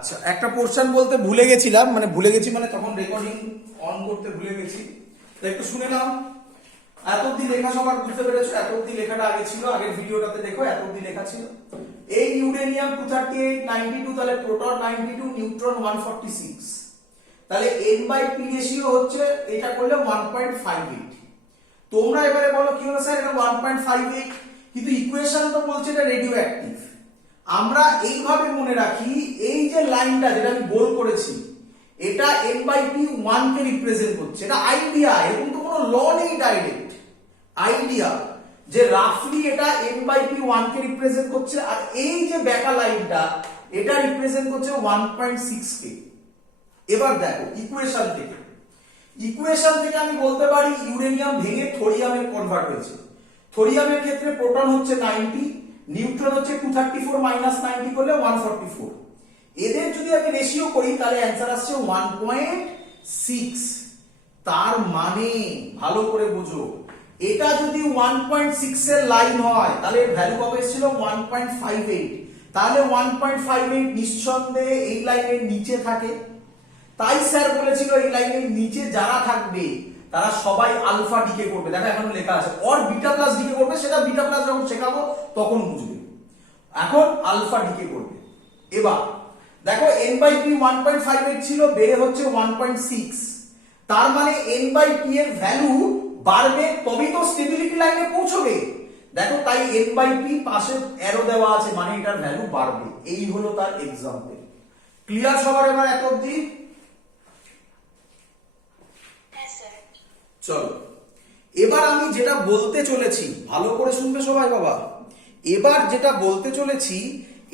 আচ্ছা, একটা পোর্শন বলতে ভুলে গেছিলাম, মানে ভুলে গেছি মানে তখন রেকর্ডিং অন করতে ভুলে গেছি। তো একটু শুনে নাও। এত অব্দি লেখা সবার বুঝতে পেরেছো? এত অব্দি লেখাটা আগে ছিল, আগের ভিডিওটাতে দেখো এত অব্দি লেখা ছিল। এই ইউরেনিয়াম 238 92, তাহলে প্রোটন 92, নিউট্রন 146, তাহলে n/p রেশিও হচ্ছে এটা করলে 1.58। তোমরা এবারে বলো কি হলো স্যার এটা 1.58, কিন্তু ইকুয়েশন তো বলছে এটা রেডিও অ্যাক্টিভ। আমরা এইভাবে মনে রাখি, এই যে লাইনটা যেটা আমি গোল করেছি এটা n/p 1 কে রিপ্রেজেন্ট করছে। এটা আইডিয়া, এরকম তো কোনো ল নেই, ডাইরেক্ট আইডিয়া যে রাফলি এটা n/p 1 কে রিপ্রেজেন্ট করছে, আর এই যে ব্যাকা লাইনটা এটা রিপ্রেজেন্ট করছে 1.6 কে। এবার দেখো ইকুয়েশন থেকে আমি বলতে পারি ইউরেনিয়াম ভেঙে থোরিয়ামে কনভার্ট হয়েছে। থোরিয়ামের ক্ষেত্রে প্রোটন হচ্ছে 90, নিউট্রন হচ্ছে 234 মাইনাস 90 করলে 144। এদের যদি আমি রেশিও করি তাহলে অ্যান্সার আসছে 1.6। তার মানে ভালো করে বুঝো, এটা যদি 1.6 এর লাইন হয় তাহলে এর ভ্যালু কত এসেছিল 1.58, তাহলে 1.58 নিঃসন্দেহে এই লাইনের নিচে থাকে। তাই স্যার বলেছিল এই লাইনের নিচে যারা থাকবে তারা সবাই আলফা ডিকে করবে। দেখো এখন লেখা আছে অর বিটা প্লাস ডিকে করবে, সেটা বিটা প্লাস যখন শেখাবো তখন বুঝবে। এখন আলফা ডিকে করবে। এবার দেখো n/p 1.58 ছিল, বেড়ে হচ্ছে 1.6, তার মানে n/p এর ভ্যালু বাড়বে তবেই তো স্টেবিলিটি লাইনে পৌঁছবে। দেখো তাই n/p পাশে অ্যারো দেওয়া আছে, মানে এটার ভ্যালু বাড়বে। এই হলো তার এক্সাম্পল। ক্লিয়ার সবার এবার এত অবধি? চলো এবার আমি যেটা বলতে চলেছি ভালো করে শুনবে সবাই বাবা। এবার যেটা বলতে চলেছি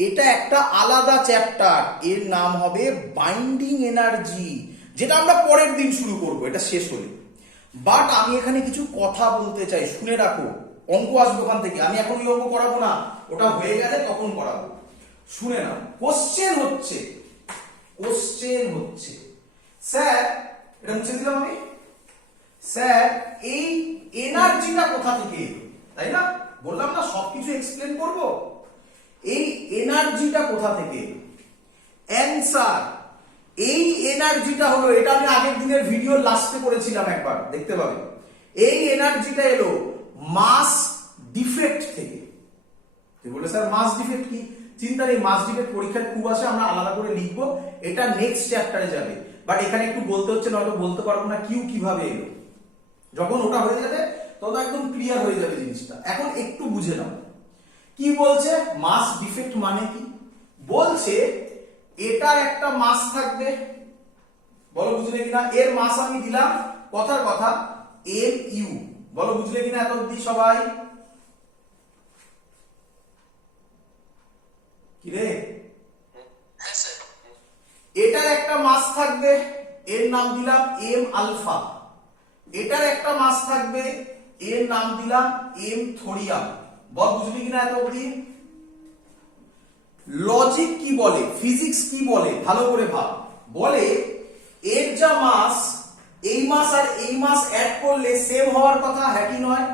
এটা একটা আলাদা চ্যাপ্টার, এর নাম হবে বাইন্ডিং এনার্জি, যেটা আমরা পরের দিন শুরু করব এটা শেষ হলে। বাট আমি এখানে কিছু কথা বলতে চাই, শুনে রাখো। অঙ্ক আসবে ওখান থেকে, আমি এখন ওই অঙ্ক করাবো না, ওটা হয়ে গেলে তখন করাবো। শুনে নাও। কোশ্চেন হচ্ছে স্যার, এটা মুছে দিলাম আমি, স্যার এই এনার্জিটা কোথা থেকে এলো? তাই না, বললাম না সবকিছু এক্সপ্লেন করব। এই এনার্জিটা কোথা থেকে এলো? অ্যানসার, এই এনার্জিটা হলো, এটা আমি আগের দিনের ভিডিও লাস্টে করেছিলাম, একবার দেখতে পাবেন। এই এনার্জিটা এলো মাস ডিফেক্ট থেকে। তুই বলে স্যার মাস ডিফেক্ট কি? চিন্তা নেই, মাস ডিফেক্ট পরীক্ষায় খুব আসে, আমরা আলাদা করে লিখবো, এটা নেক্সট চ্যাপ্টারে যাবে। বাট এখানে একটু বলতে হচ্ছে, নয়তো বলতে পারবো না কিউ কিভাবে এলো। যখন ওটা হয়ে যাবে তখন একদম ক্লিয়ার হয়ে যাবে জিনিসটা। এখন একটু বুঝে নাও কি বলছে। মাস ডিফেক্ট মানে কি বলছে, এটার একটা মাস থাকবে, বলো বুঝলে কিনা? এর মাস আমি দিলাম কথার কথা mu, বলো বুঝলে কিনা এত অবধি সবাই? কি রে, এটার একটা মাস থাকবে, এর নাম দিলাম m আলফা। এটার একটা মাস থাকবে, এর নাম দিলাম m থোরিয়াম। বল বুঝলি কিনা এত অবধি? লজিক কি বলে, ফিজিক্স কি বলে, ভালো করে ভাব। বলে এর যা মাস, এই মাস আর এই মাস অ্যাড করলে সেম হওয়ার কথা, হ্যাঁ কি নয়?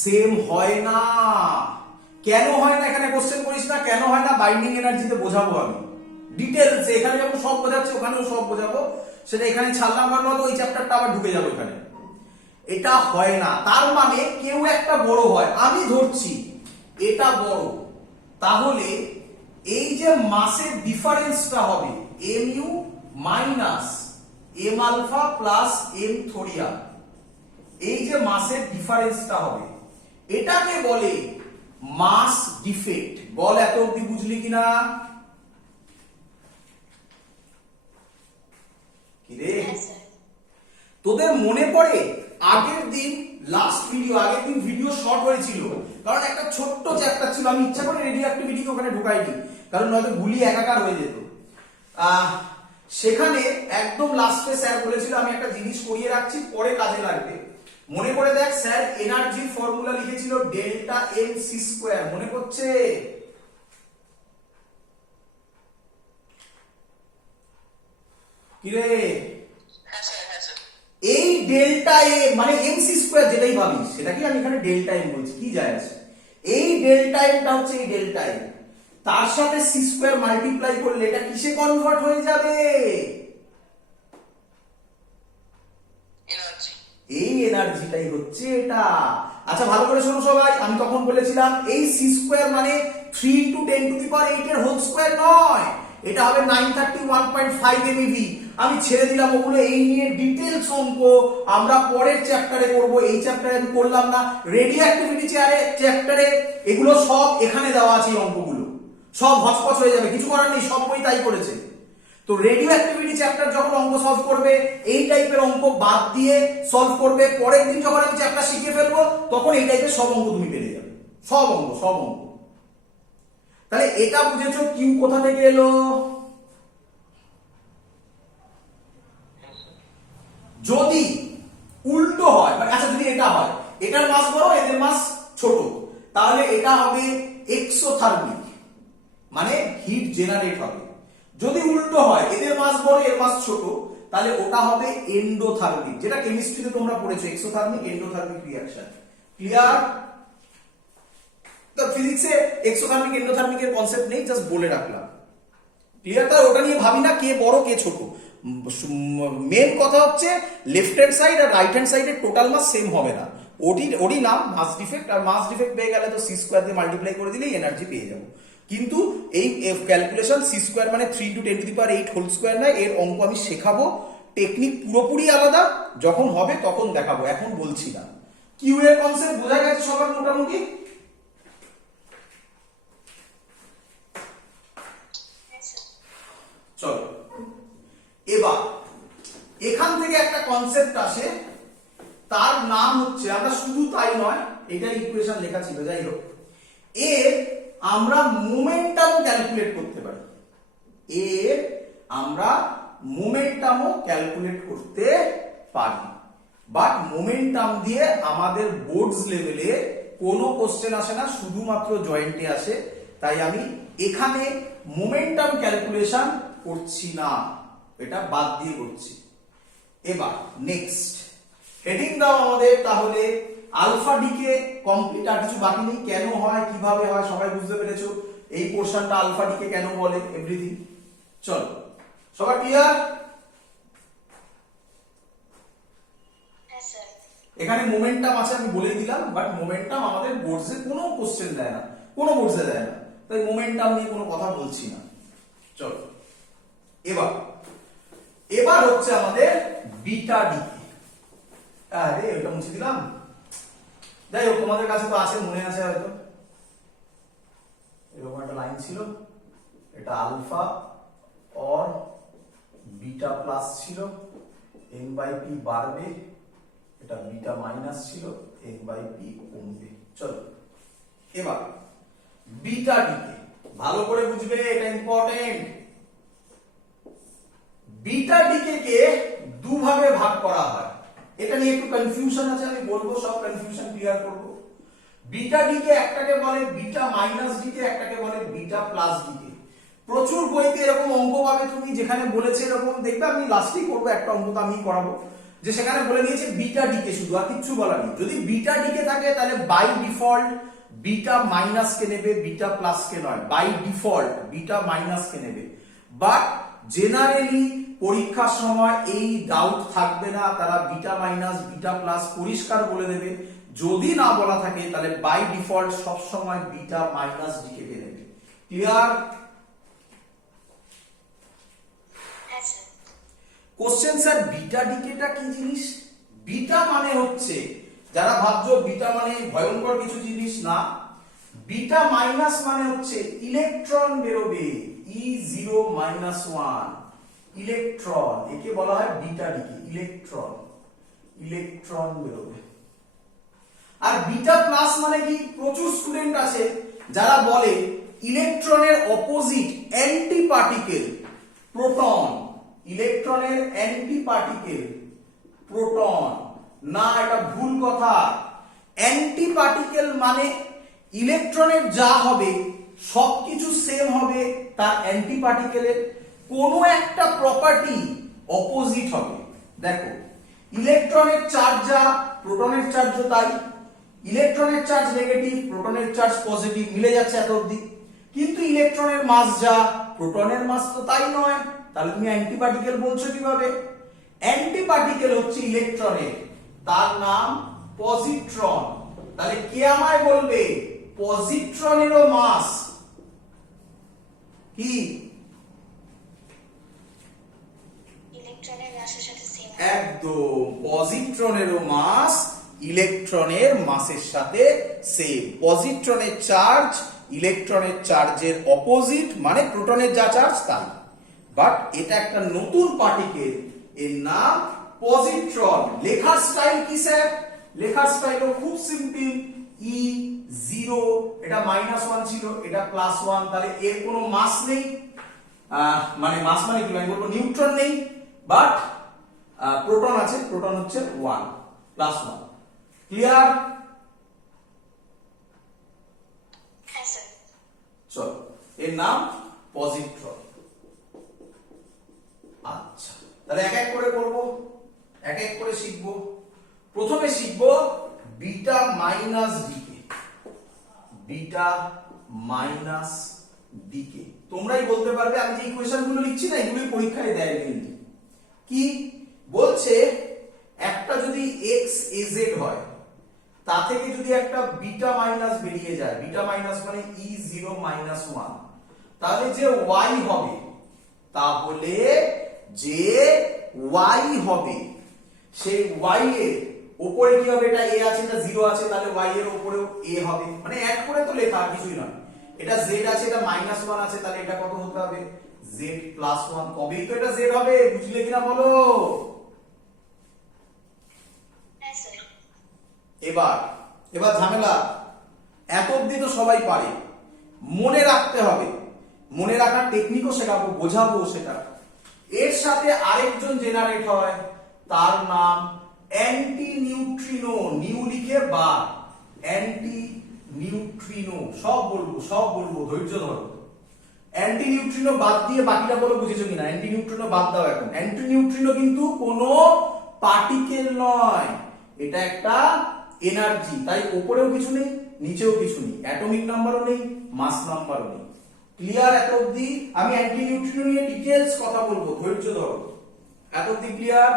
সেম হয় না। কেন হয় না এখানে কোশ্চেন করিস না, কেন হয় না বাইন্ডিং এনার্জিতে বোঝাবো আমি ডিটেলস। এখানে যেমন সব বোঝাচ্ছে ওখানেও সব বোঝাবো, সেটা এখানে ছাড়লাম কারণ ওই চ্যাপ্টারটা আবার ঢুকে যাবো এখানে। এটা হয় না, তার মানে কেউ একটা বড় হয়, আমি ধরছি এটা বড়, তাহলে এই যে মাসের ডিফারেন্সটা হবে mu minus m alpha plus m thorium, এই যে মাসের ডিফারেন্সটা হবে এটাকে বলে মাস ডিফেক্ট। বল এত অবধি বুঝলি কিনা? কিরে তোদের মনে পড়ে আগের দিন লাস্ট ভিডিও, আগের দিন ভিডিও শর্ট হয়েছিল কারণ একটা ছোট্ট চ্যাপ্টার ছিল, আমি ইচ্ছা করে রেডিও অ্যাক্টিভিটি ওখানে ঢুকাইনি কারণ নয়তো গুলি একাকার হয়ে যেত। সেখানে একদম লাস্টে স্যার বলেছিল আমি একটা জিনিস করিয়ে রাখছি, পরে কাজে লাগবে। মনে করে দেখ, স্যার এনার্জির ফর্মুলা লিখেছিল ডেল্টা এম সি স্কোয়ার, মনে করছে? কিরে এই ডেল্টা এ মানে এমসি স্কয়ার যেটাই ভাবি সেটাকে আমি এখানে ডেল্টা এম বলছি, কি যায় আছে? এই ডেল্টা এমটা হচ্ছে এই ডেল্টা এম, তার সাথে সি স্কোয়ার মাল্টিপ্লাই করলে এটা কিসে কনভার্ট হয়ে যাবে? এই এনার্জিটাই হচ্ছে এটা। আচ্ছা ভালো করে শোনো সবাই, আমি তখন বলেছিলাম এই সি স্কোয়ার মানে 3 × 10⁸ এর হোল স্কোয়ার নয়, এটা হবে 931.5 MeV। আমি ছেড়ে দিলাম ওগুলো, এই নিয়ে ডিটেইলস অঙ্ক আমরা পরের চ্যাপ্টারে করব, এই চ্যাপ্টারে আমি করলাম না। রেডিও অ্যাক্টিভিটি চ্যাপ্টারে এগুলো সব এখানে দেওয়া আছে, অঙ্কগুলো সব হচপচ হয়ে যাবে, কিছু করার নেই, সব বই তাই করেছে। তো রেডিও অ্যাক্টিভিটি চ্যাপ্টার যখন অঙ্ক সলভ করবে এই টাইপের অঙ্ক বাদ দিয়ে সলভ করবে, পরের দিন যখন আমি চ্যাপ্টার শিখে ফেলবো তখন এই টাইপের সব অঙ্ক তুমি পেরে যাবে, সব অঙ্ক। তাহলে এটা বুঝেছো কিউ কোথা থেকে এলো? যদি উল্টো হয়, আচ্ছা যদি এটা হয়, এটার মাস বড় এদের মাস ছোট, তাহলে এটা হবে এক্সোথার্মিক, মানে হিট জেনারেট হবে। যদি উল্টো হয়, এদের মাস বড় এর মাস ছোট, তাহলে ওটা হবে এন্ডোথার্মিক, যেটা কেমিস্ট্রিতে তোমরা পড়েছো, এক্সোথার্মিক এন্ডোথার্মিক রিঅ্যাকশন। ক্লিয়ার? তো ফিজিক্সে এক্সোথার্মিক এন্ডোথার্মিকের কনসেপ্ট নেই, জাস্ট বলে রাখলাম। ক্লিয়ার? তাহলে ওটা নিয়ে ভাবি না কে বড় কে ছোট, মেন কথা হচ্ছে লেফট হ্যান্ড সাইড আর রাইট হ্যান্ড সাইডের টোটাল মাস সেম হবে না, ওরই নাম মাস ডিফেক্ট। আর মাস ডিফেক্ট পেয়ে গেলে তো সি স্কোয়ার দিয়ে মাল্টিপ্লাই করে দিলেই এনার্জি পেয়ে যাবো। কিন্তু এই ক্যালকুলেশন সি স্কোয়ার মানে 3 × 10⁸ হোল স্কোয়ার নয়, এর অঙ্ক আমি শেখাবো, টেকনিক পুরোপুরি আলাদা, যখন হবে তখন দেখাবো, এখন বলছি না। কিউ এর কনসেপ্ট বোঝা গেছে সবার মোটামুটি? চলো এবার এখান থেকে একটা কনসেপ্ট আসে, তার নাম হচ্ছে, আমরা শুধু তাই নয়, এটা ইকুয়েশন লেখা ছিল, যাই হোক, আমরা মোমেন্টাম ক্যালকুলেট করতে পারি, আমরা মোমেন্টামও ক্যালকুলেট করতে পারি। বাট মোমেন্টাম দিয়ে আমাদের বোর্ডস লেভেলে কোনো কোশ্চেন আসে না, শুধুমাত্র জয়েন্টে আসে, তাই আমি এখানে মোমেন্টাম ক্যালকুলেশন করছি না, এটা বাদ দিয়ে করছি। এবার নেক্সট হেডিং দাও আমাদের, তাহলে আলফা ডিকে কমপ্লিট, আর কিছু বাকি নেই। কেন হয় কিভাবে হয় সবাই বুঝতে পেরেছো, এই পোরশনটা আলফা ডিকে কেন বলে, এভরিথিং। চলো সবাই ক্লিয়ার? এখানে মোমেন্টাম আছে আমি বলে দিলাম, বাট মোমেন্টাম আমাদের বোর্ডসে কোনো কোশ্চেন দেয় না, কোনো বোর্ডসে দেয় না, তাই মোমেন্টাম নিয়ে কোনো কথা বলছি না। চলো এবার হচ্ছে আমাদের বিটা ডিকে। আরে এটা মুছে দিলাম, যাই হোক তোমাদের কাছে তো আছে, মনে আছে হয়তো, এরকম একটা লাইন ছিল, এটা আলফা और বিটা প্লাস ছিল, n/p বাড়বে, এটা বিটা মাইনাস ছিল, n/p কমবে। চলো এবার বিটা ডিকে ভালো করে বুঝবে, এটা ইম্পর্টেন্ট। বিটা ডিকে কে দুভাবে ভাগ করা হয়, এটা নিয়ে একটু কনফিউশন আছে, আমি বলবো, সব কনফিউশন ক্লিয়ার করব। বিটা ডিকে একটাকে বলে বিটা মাইনাস ডিকে, একটাকে বলে বিটা প্লাস ডিকে। প্রচুর বইতে এরকম অঙ্ক পাবে তুমি, যেখানে বলেছে এরকম, দেখবে আমি লাস্টেই করবো একটা অঙ্ক, তো আমি করাবো, যে সেখানে বলে নিয়েছে বিটা ডিকে শুধু, আর কিচ্ছু বলা নেই। যদি বিটা ডিকে থাকে তাহলে বাই ডিফল্ট বিটা মাইনাস কে নেবে, বিটা প্লাস কে নয়, বাই ডিফল্ট বিটা মাইনাস কে নেবে। বাট জেনারেলি পরীক্ষার সময় এই ডাউট থাকবে না, তারা বিটা মাইনাস বিটা প্লাস পরিষ্কার বলে দেবে। যদি না বলা থাকে তাহলে বাই ডিফল্ট সব সময় বিটা মাইনাস ডিকে কে নেবে। ক্লিয়ার? কোশ্চেন স্যার বিটা ডিকেটা কি জিনিস? বিটা মানে হচ্ছে, যারা ভাবছো বিটা মানে ভয়ঙ্কর কিছু জিনিস, না, বিটা মাইনাস মানে হচ্ছে ইলেকট্রন বেরোবে, E0 - 1 ইলেকট্রন, একে বলা হয় বিটা ডিকে, ইলেকট্রন বেরোবে। আর বিটা প্লাস মানে কি? প্রচুর স্টুডেন্ট আছে যারা বলে ইলেকট্রনের অপোজিট অ্যান্টি পার্টিকেল প্রোটন, ইলেকট্রনের অ্যান্টি পার্টিকেল প্রোটন। না, এটা ভুল কথা। অ্যান্টি পার্টিকেল মানে ইলেকট্রনের যা হবে সবকিছু সেম হবে, তার অ্যান্টি পার্টিকেলের কোনো একটা প্রপার্টি অপোজিট হবে। দেখো ইলেকট্রনের চার্জ যা, প্রোটনের চার্জও তাই। ইলেকট্রনের চার্জ নেগেটিভ, প্রোটনের চার্জ পজিটিভ, মিলে যাচ্ছে এত অবধি। কিন্তু ইলেকট্রনের মাস যা প্রোটনের মাস তো তাই নয়, তাহলে তুমি অ্যান্টিপার্টিকেল বলছো কিভাবে? অ্যান্টিপার্টিকেল হচ্ছে ইলেকট্রনের, তার নাম পজিট্রন। তাহলে কে আমায় বলবে পজিট্রনেরও মাস কি? ইলেকট্রনের মাসের সাথে সেম। একদম, পজিট্রনেরও মাস ইলেকট্রনের মাসের সাথে সেম। পজিট্রনের চার্জ ইলেকট্রনের চার্জের অপোজিট, মানে প্রোটনের যা চার্জ তাই। বাট এটা একটা নতুন পার্টিকেল, এর নাম পজিট্রন। লেখার স্টাইল কি স্যার? লেখার স্টাইলও খুব সিম্পল, E0, এটা -1 ছিল, এটা +1, তাহলে এর কোনো মাস নেই, মানে মাস মানে কি আমি বলবো নিউট্রন নেই, বাট প্রোটন আছে, প্রোটন হচ্ছে 1 +1। ক্লিয়ার? হ্যাঁ স্যার। চলো, এর নাম পজিট্রন। আচ্ছা, তাহলে এক এক করে করব, এক এক করে শিখব। প্রথমে শিখব beta minus decay. Beta minus decay তোমরাই বলতে পারবে, আমি যে ইকুয়েশন গুলো লিখছি না এগুলোই পরীক্ষায় দেয় মেইনলি। কি বলছে, একটা যদি এক্স এজেড হয় তা থেকে যদি একটা বিটা মাইনাস বেরিয়ে যায়, বিটা মাইনাস মানে E0 -1, তাহলে যে ওয়াই হবে, তাহলে যে ওয়াই হবে সেই ওয়াই এর উপরে কি হবে, এটা এ আছে, এটা 0 আছে, তাহলে ওয়াই এর উপরেও এ হবে, মানে অ্যাড করে তো লেখা আর কিছুই নয়। এটা জেড আছে, এটা -1 আছে, তাহলে এটা কত হতে হবে, জেড +1, তবেই তো এটা জেড হবে। বুঝলে কিনা বলো? হ্যাঁ স্যার। এবার এবার ঝামেলা, এত অব্দি তো সবাই পারে, মনে রাখতে হবে, মনে রাখার টেকনিকও শেখাবো, বোঝাবো সেটা। এর সাথে আরেকজন জেনারেট হয়, তার নাম অ্যান্টি নিউট্রিনো। নিউ লিখে বা, অ্যান্টি নিউট্রিনো। সব বলবো, ধৈর্য ধরো। অ্যান্টি নিউট্রিনো বাদ দিয়ে বাকিটা বলো, বুঝেছো কিনা? অ্যান্টি নিউট্রিনো বাদ দাও এখন। অ্যান্টি নিউট্রিনো কিন্তু কোনো পার্টিকেল নয়, এটা একটা এনার্জি, তাই উপরেও কিছু নেই, নিচেও কিছু নেই, অ্যাটমিক নাম্বারও নেই, মাস নাম্বারও নেই। ক্লিয়ার এত অবধি? আমি অ্যান্টি নিউট্রিনো নিয়ে ডিটেইলস কথা বলবো, ধৈর্য ধরো। এত অবধি ক্লিয়ার?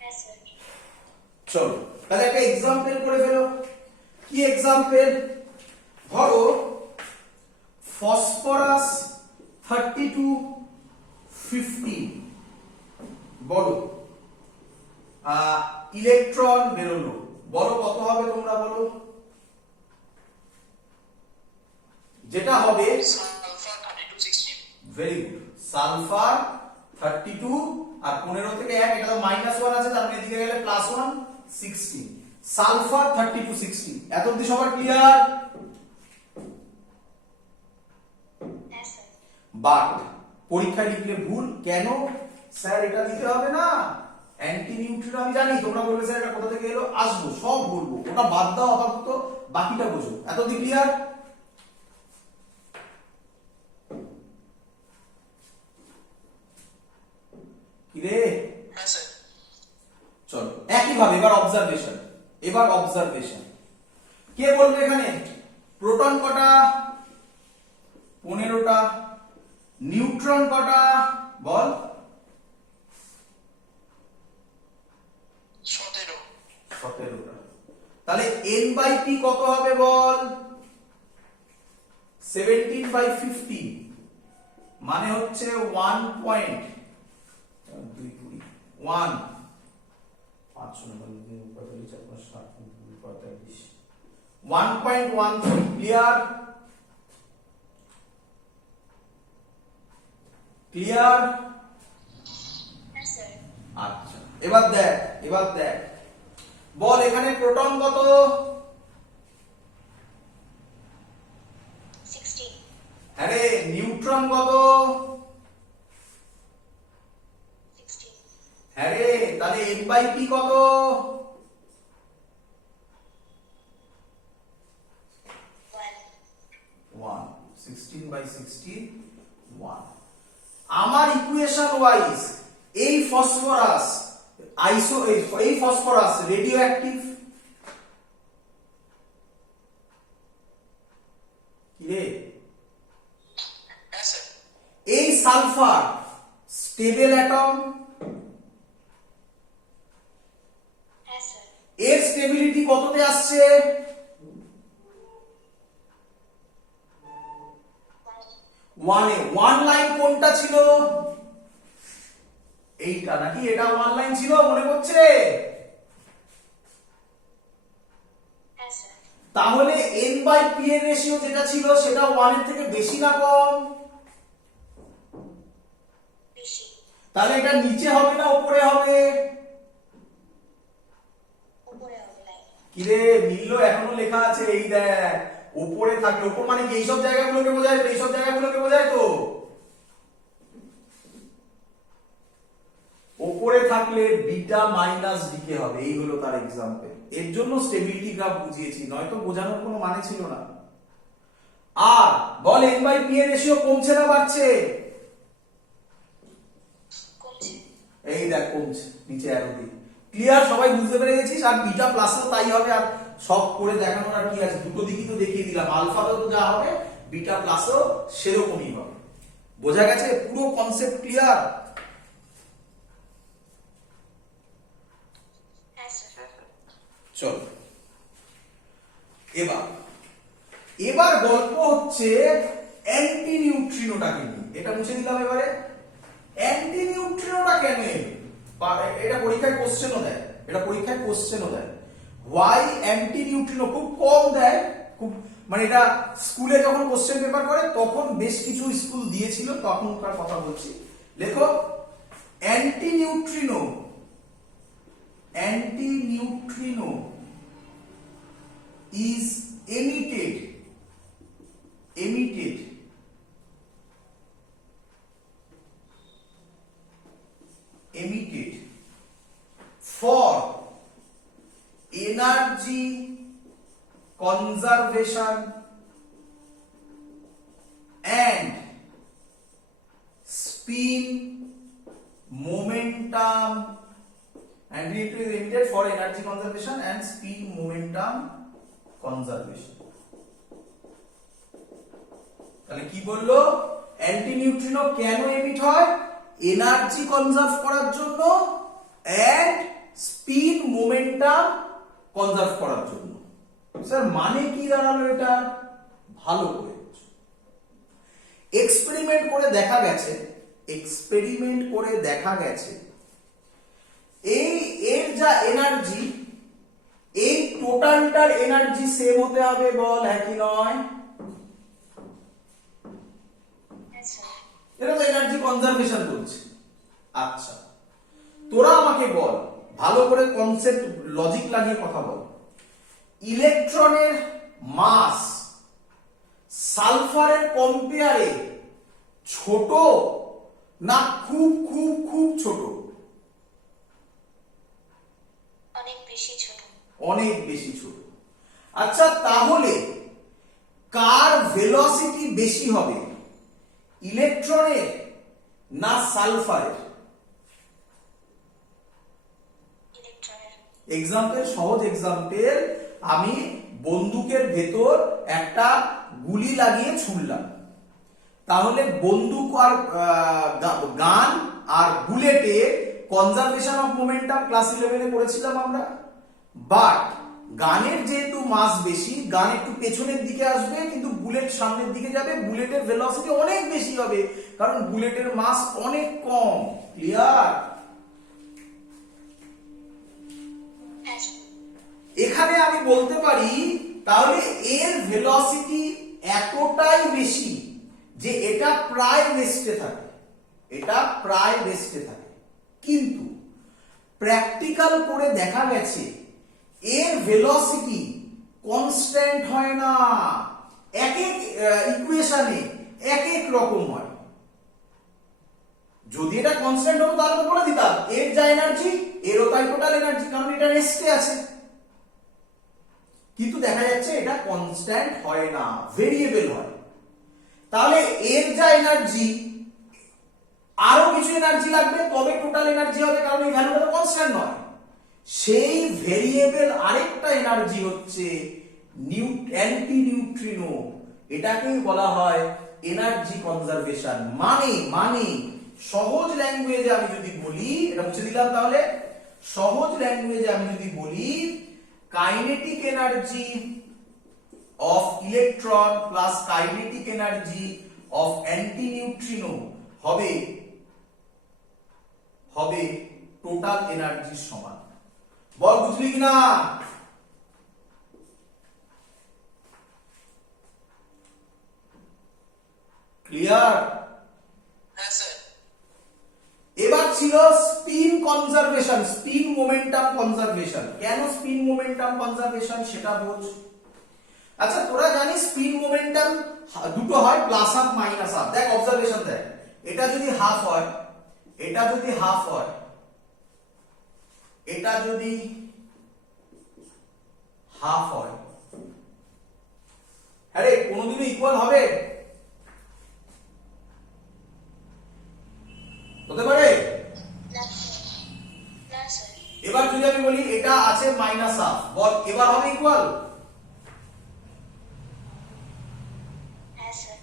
হ্যাঁ স্যার। চলো তাহলে একটা এক্সাম্পল করে ফেলো। কি এক্সাম্পল? ধরো ফসফরাস 3215 বলো, ইলেকট্রন বেরোলো, বলো কত হবে, তোমরা বলো। যেটা হবে সালফার 3216। ভেরি গুড, সালফার 32 আর 15 থেকে 1, এটা তো -1 আছে, তার মানে এদিকে গেলে +1, 16, সালফার 3216। এত অবধি সবার ক্লিয়ার? হ্যাঁ স্যার। বাট পরীক্ষায় লিখলে ভুল কেন? স্যার এটা দিতে হবে না, অ্যান্টি নিউট্রিনো আমি জানি, তোমরা বলবে স্যার এটা কোথা থেকে এলো, আসবো, সব বলবো, ওটা বাদ দাও আপাতত, বাকিটা বোঝো। এত অবধি ক্লিয়ার? কি রে? হ্যাঁ স্যার। চলো একই ভাবে এবার অবজারভেশন। এবার অবজারভেশন কে বলবে এখানে প্রোটন কটা? 15টা। নিউট্রন কটা বল? 17টা। তাহলে n/p কত হবে বল? 17/15, মানে হচ্ছে 1.1 1.13। ক্লিয়ার? ক্লিয়ার? হ্যাঁ স্যার। আচ্ছা এবার দেখ, বল এখানে প্রোটন কত? 16। আরে নিউট্রন কত? 16। আরে তাহলে n/p কত? 1। 16/16 1। আমার ইকুয়েশন ওয়াইজ এই ফসফরাস এই ফসফরাস রেডিও অ্যাক্টিভ, কি রে? Yes, sir. এই sulphur stable atom, Yes, sir. এর স্টেবিলিটি কততে আসছে? ওয়ানে। ওয়ান লাইন কোনটা ছিল? এইটা নাকি? এটা ওয়ান লাইন ছিল মনে পড়ছে? Yes, sir. তাহলে n বাই p এর রেশিও যেটা ছিল সেটা 1 এর থেকে বেশি না কম? বেশি। তাহলে এটা নিচে হবে না উপরে হবে? উপরে হবে লাইন। কি রে মিললো? এখনো লেখা আছে, এই দেখ উপরে থাকে। উপর মানে কি এইসব জায়গাগুলোকে বোঝায় তো? এইসব জায়গাগুলোকে বোঝায় তো? উপরে থাকলে বিটা মাইনাস ডিকে হবে, এই হলো তার এক্সাম্পল। এর জন্য স্টেবিলিটি গ্রাফ বুঝিয়েছি, নয়তো বোঝানোর কোনো মানে ছিল না। আর বল n বাই p এর রেশিও কমছে না বাড়ছে? কমছে। এই দেখ কমছে, নিচে অ্যারো দিয়ে। ক্লিয়ার? সবাই বুঝতে পেরে গেছিস? আর বিটা প্লাসও তাই হবে। আর সব করে দেখানোর আর কি আছে, দুটো দিকই তো দেখিয়ে দিলাম। আলফাতেও তো যা হবে বিটা প্লাসও সেরকমই হবে। বোঝা গেছে? পুরো কনসেপ্ট ক্লিয়ার? Yes, sir. চল এবার গল্প হচ্ছে অ্যান্টি নিউট্রিনোটাকে নিয়ে। এটা মুছে দিলাম এবারে। অ্যান্টি নিউট্রিনোটা কেন এলো? এটা পরীক্ষায় কোশ্চেনও দেয়, হোয়াই অ্যান্টি নিউট্রিনো খুব কম দেয়, খুব মানে এটা স্কুলে যখন কোশ্চেন পেপার করে তখন বেশ কিছু স্কুল দিয়েছিল, তখনকার কথা বলছি। লেখো anti neutrino is emitted for energy conservation and spin momentum, and it is emitted for energy conservation and spin momentum conservation. তাহলে কি বললো? অ্যান্টি নিউট্রিনো কেন এমিট হয়? এনার্জি কনজার্ভ করার জন্য এন্ড স্পিন মোমেন্টাম কনজার্ভ করার জন্য। স্যার মানে কি দাঁড়ালো এটা? ভালো করে এক্সপেরিমেন্ট করে দেখা গেছে এই এর যা এনার্জি, এই টোটালটার এনার্জি সেম হতে হবে। বল হ্যাঁ কি নয়? Yes, sir. এটা তো এনার্জি কনজারভেশন বলছে। আচ্ছা তোরা আমাকে বল, ভালো করে কনসেপ্ট লজিক লাগিয়ে কথা বল, ইলেকট্রনের মাস সালফারের কম্পেয়ারে ছোট না খুব খুব খুব ছোট? অনেক বেশি ছোট। অনেক বেশি ছোট। আচ্ছা তাহলে কার ভেলোসিটি বেশি হবে, ইলেকট্রনের না সালফারের? ইলেকট্রনের। এক্সাম্পল, সহজ এক্সাম্পল, আমি বন্দুকের ভেতর একটা গুলি লাগিয়ে ছুড়লাম, তাহলে বন্দুক আর গান আর বুলেটে কনজারভেশন অফ মোমেন্টাম ক্লাস 11 এ পড়েছিলাম আমরা। বাট গানের যেহেতু মাস বেশি, গান একটু পেছনের দিকে আসবে কিন্তু বুলেট সামনের দিকে যাবে, বুলেটের ভেলোসিটি অনেক বেশি হবে কারণ বুলেটের মাস অনেক কম। ক্লিয়ার? Yes, sir. এখানে আমি বলতে পারি তাহলে এর ভেলোসিটি এতটাই বেশি যে এটা প্রায় রেস্টে থাকে, কিন্তু প্র্যাকটিক্যাল করে দেখা গেছে এর ভেলোসিটি কনস্ট্যান্ট হয় না, এক এক ইকুয়েশনে এক এক রকম হয়। যদি এটা কনস্ট্যান্ট হতো তাহলে তো বলে দিতাম এর যা এনার্জি এরও তাই টোটাল এনার্জি, কারণ এটা রেস্টে আছে। কিন্তু দেখা যাচ্ছে এটা কনস্ট্যান্ট হয় না, ভেরিয়েবল হয়। তাহলে এর যা এনার্জি আরো কিছু এনার্জি লাগবে তবে টোটাল এনার্জি হবে, কারণ এই ভ্যালুটা তো কনস্ট্যান্ট নয়। সেই ভেরিয়েবল আরেকটা এনার্জি হচ্ছে অ্যান্টি নিউট্রিনো। এটাকেই বলা হয় এনার্জি কনজারভেশন। মানে সহজ ল্যাঙ্গুয়েজে আমি যদি বলি, এটা মুছে দিলাম তাহলে, সহজ ল্যাঙ্গুয়েজে আমি যদি বলি kinetic energy of electron plus kinetic energy of anti neutrino হবে টোটাল এনার্জির সমান। বল বুঝলি কিনা? ক্লিয়ার? হ্যাঁ স্যার। এবার ছিল spin conservation, spin momentum conservation. কেন স্পিন মোমেন্টাম কনজারভেশন সেটা বোঝ। আচ্ছা তোরা জানিস স্পিন মোমেন্টাম দুটো হয়, প্লাস হাফ মাইনাস হাফ। দেখ অবজারভেশন দেখ, এটা যদি হাফ হয়, এটা যদি হাফ হয়, এটা যদি হাফ হয়, আরে কোনোদিনও ইকুয়াল হবে? হতে পারে? না স্যার, না স্যার। এবার যদি আমি বলি এটা আছে মাইনাস হাফ, বল এবার হবে ইকুয়াল? হ্যাঁ স্যার।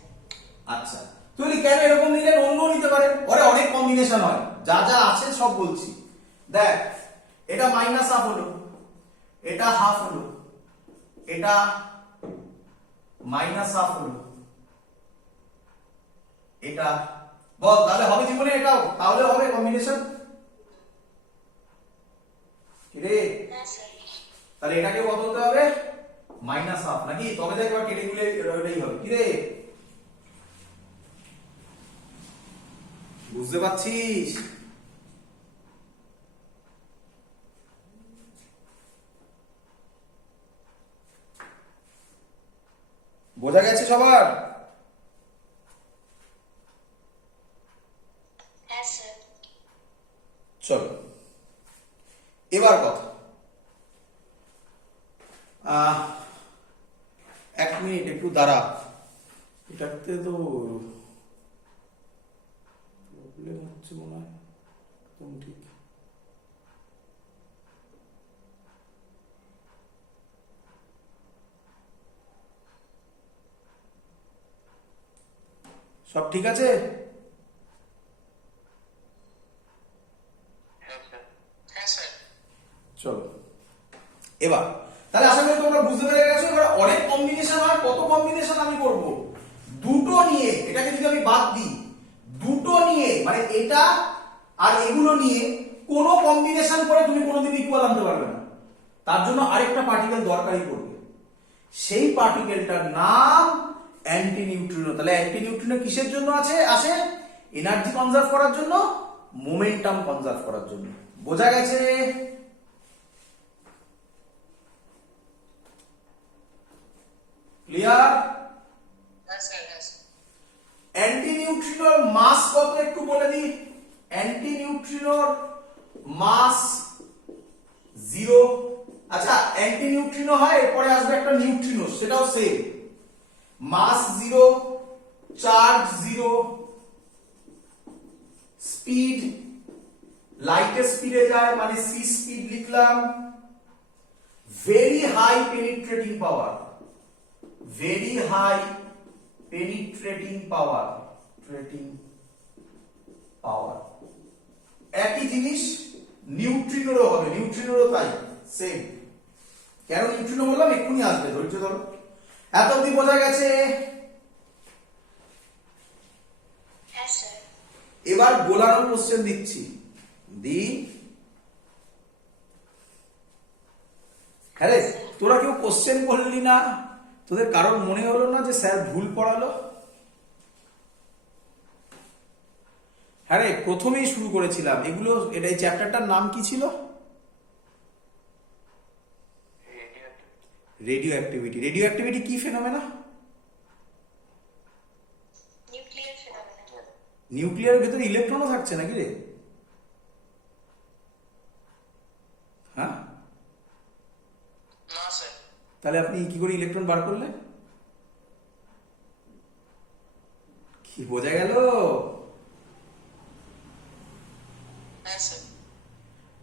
আচ্ছা তুই কেন এরকম নিলেন? অন্য নিতে পারে, ওরে অনেক কম্বিনেশন হয়, যা যা আছে সব বলছি। দেখ এটা মাইনাস হাফ হলো, এটা হাফ হলো, এটা মাইনাস হাফ হলো, এটা, বল তাহলে হবে জীবনে এটাও? তাহলে হবে কম্বিনেশন রে? না স্যার। তাহলে এটাকে কত হতে হবে? মাইনাস হাফ নাকি? তবে দেখ এবার কেটে গুলে এটাই হবে কি রে? বুঝতে পারছিস? বোঝা গেছে সবার? হ্যাঁ স্যার। চলো এবার কথা, এক মিনিট একটু দাঁড়া, এটাতে তো প্রবলেম হচ্ছে মনে হয়। একদম ঠিক, সব ঠিক আছে? হ্যাঁ স্যার। হ্যাঁ স্যার। চলো এবার তাহলে আশা করি তোমরা বুঝতে পেরে গেছো। এবার অনেক কম্বিনেশন হয়, কত কম্বিনেশন আমি করব? দুটো নিয়ে, এটাকে যদি আমি বাদ দিই, দুটো নিয়ে মানে এটা আর এগুলো নিয়ে কোনো কম্বিনেশন করে তুমি কোনোদিন ইকুয়াল আনতে পারবে না। তার জন্য আরেকটা পার্টিকেল দরকারই পড়বে, সেই পার্টিকেলটার নাম অ্যান্টি নিউট্রিনো। তাহলে অ্যান্টি নিউট্রিনো কিসের জন্য আসে? এনার্জি কনজার্ভ করার জন্য, মোমেন্টাম কনজার্ভ করার জন্য। বোঝা গেছে? ক্লিয়ার? হ্যাঁ স্যার। হ্যাঁ স্যার। অ্যান্টি নিউট্রিনোর মাস কত একটু বলে দিই। অ্যান্টি নিউট্রিনোর মাস 0। আচ্ছা অ্যান্টি নিউট্রিনো হয়, এরপরে আসবে একটা নিউট্রিনো, সেটাও সেম, মাস 0, চার্জ 0, স্পিড লাইটের স্পিডে যায় মানে c স্পিড লিখলাম, ভেরি হাই পেনিট্রেটিং পাওয়ার, ভেরি হাই পেনিট্রেটিং পাওয়ার, একই জিনিস নিউট্রিনোরও হবে, নিউট্রিনোরও তাই সেম। কেন নিউট্রিনো বললাম এক্ষুনি আসবে, ধৈর্য ধরো। এত অব্দি বোঝা গেছে? হ্যাঁ স্যার। এবার গোলানোর কোশ্চেন দিচ্ছি, দি। হ্যাঁ রে, তোরা কেউ কোশ্চেন করলি না? তোদের কারোর মনে হলো না যে স্যার ভুল পড়ালো? হ্যাঁ রে, প্রথমেই শুরু করেছিলাম এগুলো। এটা এই চ্যাপ্টারটার নাম কি ছিল? Radioactivity. রেডিও অ্যাক্টিভিটি কি ফেনোমেনা? Nuclear phenomena. নিউক্লিয়ারের ভেতরে ইলেকট্রনও থাকছে নাকি রে? হ্যাঁ, না স্যার। তাহলে আপনি কি করে ইলেকট্রন বার করলেন? কি বোঝা গেল? হ্যাঁ স্যার।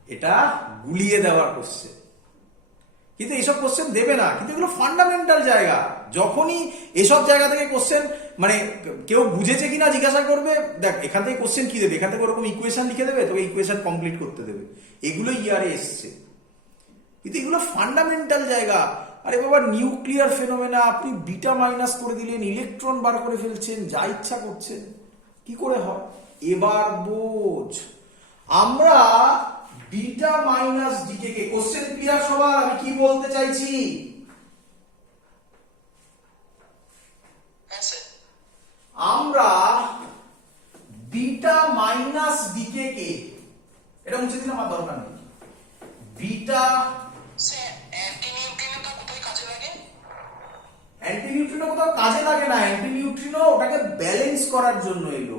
এটা গুলিয়ে দেওয়ার কোশ্চেন। কিন্তু এইসব কোশ্চেন দেবে না, কিন্তু এগুলো ফান্ডামেন্টাল জায়গা। যখনই এসব জায়গা থেকে কোশ্চেন মানে কেউ বুঝেছে কিনা জিজ্ঞাসা করবে, দেখ এখান থেকে কোশ্চেন কি দেবে, এখান থেকে ওরকম ইকুয়েশন লিখে দেবে, তোকে ইকুয়েশন কমপ্লিট করতে দেবে, এগুলো ইয়ারে এসছে। কিন্তু এগুলো ফান্ডামেন্টাল জায়গা। আরে বাবা, নিউক্লিয়ার ফেনোমেনা আপনি বিটা মাইনাস করে দিলেন, ইলেকট্রন বার করে ফেলছেন, যা ইচ্ছা করছেন, কি করে হয়? এবার বোঝ, আমরা বিটা মাইনাস ডিকে কে, কোশ্চেন ক্লিয়ার সবার? আমি কি বলতে চাইছি? হ্যাঁ স্যার আমরা বিটা মাইনাস ডিকে কে, এটা মুছে দিলে আমার দরকার নেই। বিটা স্যার অ্যান্টি নিউট্রিনোটা কোথায় কাজে লাগে? অ্যান্টি নিউট্রিনো কোথাও কাজে লাগে না। অ্যান্টি নিউট্রিনো ওটাকে ব্যালেন্স করার জন্য এলো।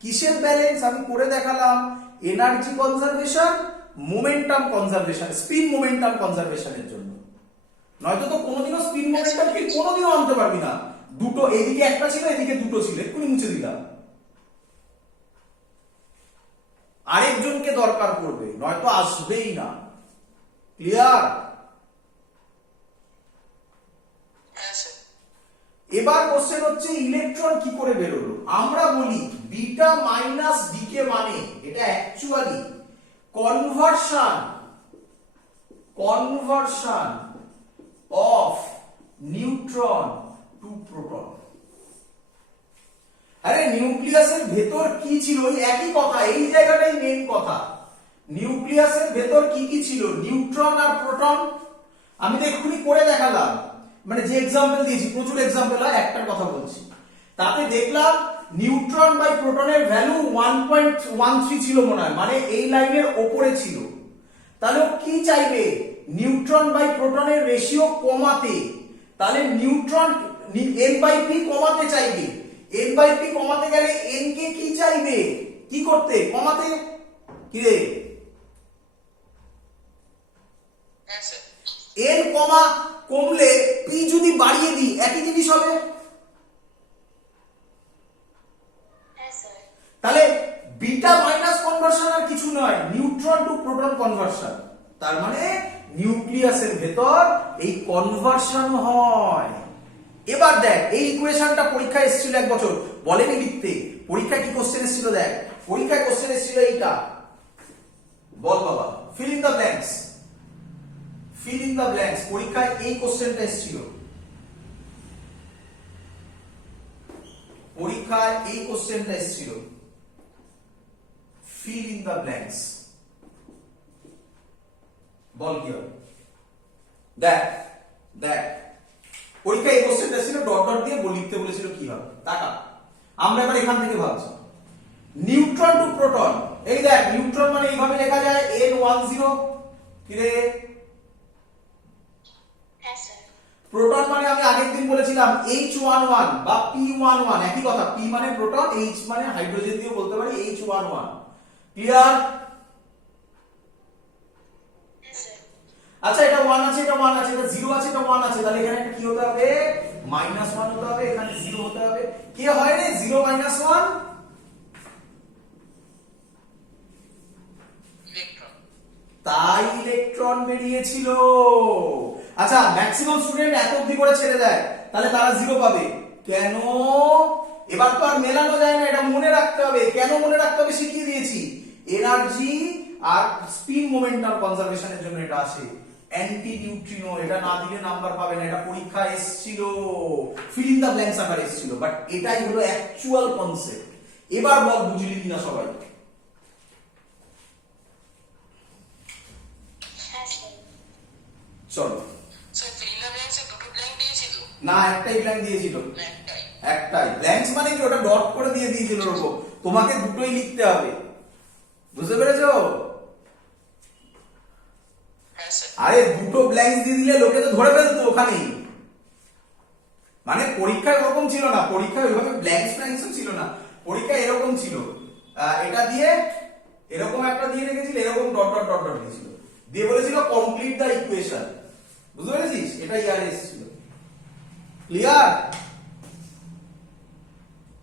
কিসের ব্যালেন্স? আমি করে দেখালাম, energy conservation, momentum conservation, spin momentum কনজারভেশনের জন্য। নয়তো তো কোনোদিনও স্পিন মোমেন্টাম কি কোনোদিনও আনতে পারবি না। দুটো, এদিকে একটা ছিল, এদিকে দুটো ছিল, এক্ষুনি মুছে দিলাম। আরেকজনকে দরকার পড়বে, নয়তো আসবেই না। ক্লিয়ার? হ্যাঁ স্যার এবার কোশ্চেন হচ্ছে ইলেকট্রন কি করে বেরোলো। আমরা বলি বিটা মাইনাস ডিকে মানে এটা actually conversion of neutron two proton. আরে নিউক্লিয়াসের ভেতর কি ছিল, ওই একই কথা, এই জায়গাটাই মেইন কথা। নিউক্লিয়াসের ভেতর কি কি ছিল? নিউট্রন আর প্রোটন। আমি তো এক্ষুনি করে দেখালাম, মানে যে এক্সাম্পল দিয়েছি, প্রচুর এক্সাম্পল হয়, একটার কথা বলছি। তাতে দেখলাম নিউট্রন বাই প্রোটনের ভ্যালু 1.13 ছিল মনে হয়, মানে এই লাইনের ওপরে ছিল। তাহলে ও কি চাইবে? নিউট্রন বাই প্রোটনের রেশিও কমাতে। তাহলে নিউট্রন n বাই p কমাতে চাইবে। n বাই p কমাতে গেলে n কে কি চাইবে? কি করতে? কমাতে। কি রে? হ্যাঁ স্যার n কমলে p যদি বাড়িয়ে দিই একই জিনিস হবে। হ্যাঁ স্যার। তাহলে বিটা মাইনাস কনভার্সন আর কিছু নয়, নিউট্রন টু প্রোটন কনভার্সন। তার মানে নিউক্লিয়াসের ভেতর এই কনভার্সন হয়। এবার দেখ, এই ইকুয়েশনটা পরীক্ষায় এসেছিল এক বছর, বলেনি লিখতে। পরীক্ষায় কি কোশ্চেন এসেছিল? দেখ পরীক্ষায় কোশ্চেন এসেছিল এইটা, বল বাবা, fill in the blanks, fill in the blanks. পরীক্ষায় এই কোশ্চেনটা এসেছিল, পরীক্ষায় এই কোশ্চেনটা এসেছিল, ফিল ইন দ্য ব্ল্যাঙ্কস। বল কি হবে? দেখ দেখ, পরীক্ষায় এই কোশ্চেনটা ছিল, ডট ডট দিয়ে লিখতে বলেছিল কি হবে। টাকা আমরা এবার এখান থেকে ভাবছি, নিউট্রন টু প্রোটন। এই দেখ, নিউট্রন মানে এইভাবে লেখা যায় N10, কি রে? হ্যাঁ স্যার। প্রোটন মানে আমি আগের দিন বলেছিলাম H11 বা P11, একই কথা। P মানে প্রোটন, H মানে হাইড্রোজেন দিয়ে বলতে পারি H11। ক্লিয়ার? হ্যাঁ স্যার। আচ্ছা, এটা 1 আছে, এটা 1 আছে, এটা 0 আছে, এটা 1 আছে, তাহলে এখানে একটা কি হতে হবে? -1 হতে হবে, এখানে 0 হতে হবে। কি হয় রে? 0 - 1 ইলেকট্রন। তাই ইলেকট্রন বেরিয়েছিল। আচ্ছা, ম্যাক্সিমাম স্টুডেন্ট এত অবধি করে ছেড়ে দেয়, তাহলে তারা 0 পাবে কেন? এবার তো আর মেলানো যায় না, এটা মনে রাখতে হবে। কেন মনে রাখতে হবে শিখিয়ে দিয়েছি। এনার্জি আর স্পিন মোমেন্টাম কনজারভেশনের জন্য এটা আসে। অ্যান্টি নিউট্রিনো, এটা না দিলে নাম্বার পাবে না। এটা পরীক্ষা এসেছিল, ফিল ইন দ্য ব্ল্যাঙ্কস আকারে এসেছিল, বাট এটাই হলো অ্যাকচুয়াল কনসেপ্ট। এবার বল বুঝলি কিনা সবাই? হ্যাঁ স্যার। চলো। স্যার ফিল ইন দ্য ব্ল্যাঙ্কসে দুটো ব্ল্যাঙ্ক দিয়েছিল? না, একটাই ব্ল্যাঙ্ক দিয়েছিল। না একটাই? একটাই। ব্ল্যাঙ্কস মানে কি? ওটা ডট করে দিয়ে দিয়েছিল ওরকম। তোমাকে দুটোই লিখতে হবে, বুঝতে পেরেছো? হ্যাঁ স্যার। আরে দুটো ব্ল্যাঙ্কস দিয়ে দিলে লোকে তো ধরে ফেলতো ওখানেই। মানে পরীক্ষায় ওরকম ছিল না, পরীক্ষায় ওইভাবে ব্ল্যাঙ্কস ছিল না। পরীক্ষায় এরকম ছিল, এটা দিয়ে এরকম একটা দিয়ে রেখেছিল, এরকম ডট ডট ডট ডট দিয়েছিল, দিয়ে বলেছিল কমপ্লিট দ্য ইকুয়েশন। বুঝতে পেরেছিস? এটা ইয়ার এসেছিল। ক্লিয়ার?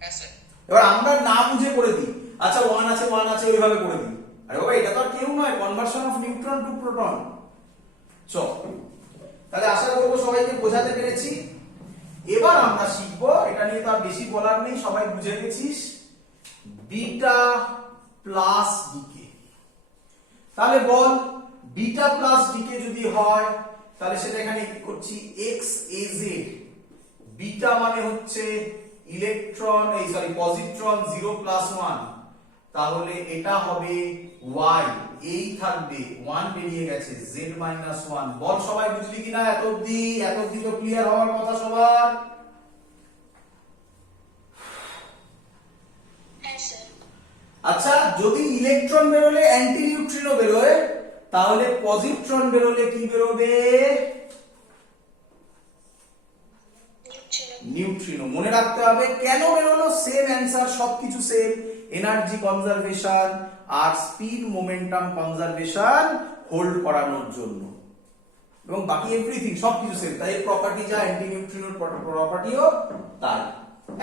হ্যাঁ স্যার। এবার আমরা না বুঝে করে দিই, আচ্ছা 1 আছে 1 আছে ওইভাবে করে দিই। আরে বাবা, এটা তো আর কেউ নয়, conversion of neutron two proton. চল তাহলে আশা করবো সবাইকে বোঝাতে পেরেছি। এবার আমরা শিখবো, এটা নিয়ে তো আর বেশি বলার নেই, সবাই বুঝে গেছিস, বিটা প্লাস ডিকে। তাহলে বল বিটা প্লাস ডিকে যদি হয় তাহলে সেটা এখানে কি করছি, এক্স এ জেড, বিটা মানে হচ্ছে ইলেকট্রন এই সরি পজিট্রন 0 প্লাস 1, তাহলে এটা হবে y, এই থাকবে 1 বেরিয়ে গেছে z মাইনাস 1। বল সবাই বুঝলি কিনা এত অবধি তো ক্লিয়ার হওয়ার কথা সবার। Yes, sir. আচ্ছা যদি ইলেকট্রন বেরোলে অ্যান্টি নিউট্রিনো বেরোয়, তাহলে পজিট্রন বেরোলে কি বেরোবে, Neutral. নিউট্রিনো। মনে রাখতে হবে কেন বেরোলো, সেম অ্যান্সার, সবকিছু সেম, এনার্জি কনজারভেশন আর স্পিড মোমেন্টাম কনজারভেশন হোল্ড করানোর জন্য, এবং বাকি এভরিথিং সবকিছু সেম। তাই প্রপার্টি যা অ্যান্টি নিউট্রিনোর প্রপার্টিও তাই।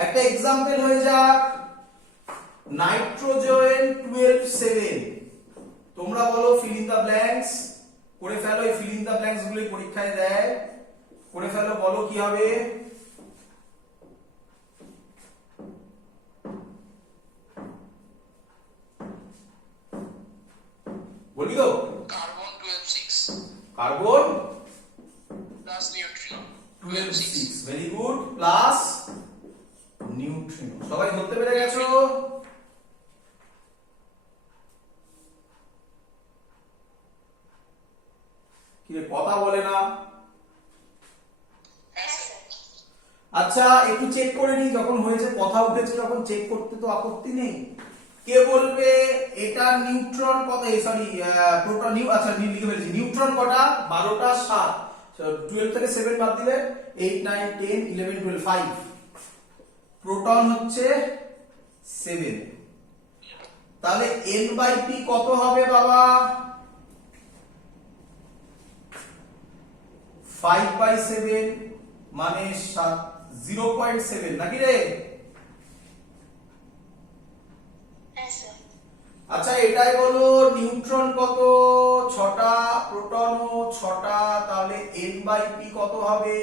একটা এক্সাম্পল হয়ে যাক, নাইট্রোজেন 12 তোমরা বলো ফিল ইন দা ব্ল্যাঙ্কস, করে ফেলো, এই ফিল ইন দা ব্ল্যাঙ্কস গুলো পরীক্ষায় দেয়, করে ফেলো, বলো কি হবে। বলবি তো, carbon 12 6 carbon plus neutrino 12 6, very good, plus neutrino. সবাই ধরতে পেরে গেছো? কি রে কথা বলে না? Yes, sir. আচ্ছা একটু চেক করে নি, যখন হয়েছে কথা উঠেছে যখন চেক করতে তো আপত্তি নেই। কে বলবে এটা নিউট্রন কত, সরি প্রোটন, আচ্ছা লিখে ফেলেছি, নিউট্রন কটা, 12টা 7, 12 থেকে 7 বাদ দিলে 8 9 10 11 12 5, প্রোটন হচ্ছে 7, তাহলে n বাই p কত হবে বাবা, 5 বাই 7 মানে 0.7 নাকি রে? Yes, sir. আচ্ছা এটাই বলো নিউট্রন কত, 6টা, প্রোটনও 6টা, তাহলে n বাই p কত হবে?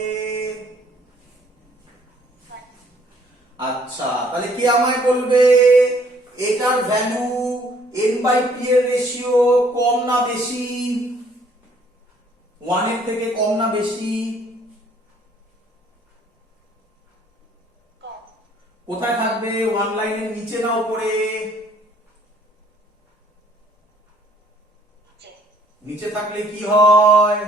One. আচ্ছা তাহলে কে আমায় বলবে এটার ভ্যালু n বাই p এর রেশিও কম না বেশি, 1 এর থেকে কম না বেশি? Come. কোথায় থাকবে, 1 লাইনের নিচে না উপরে? Check. নিচে থাকলে কি হয়,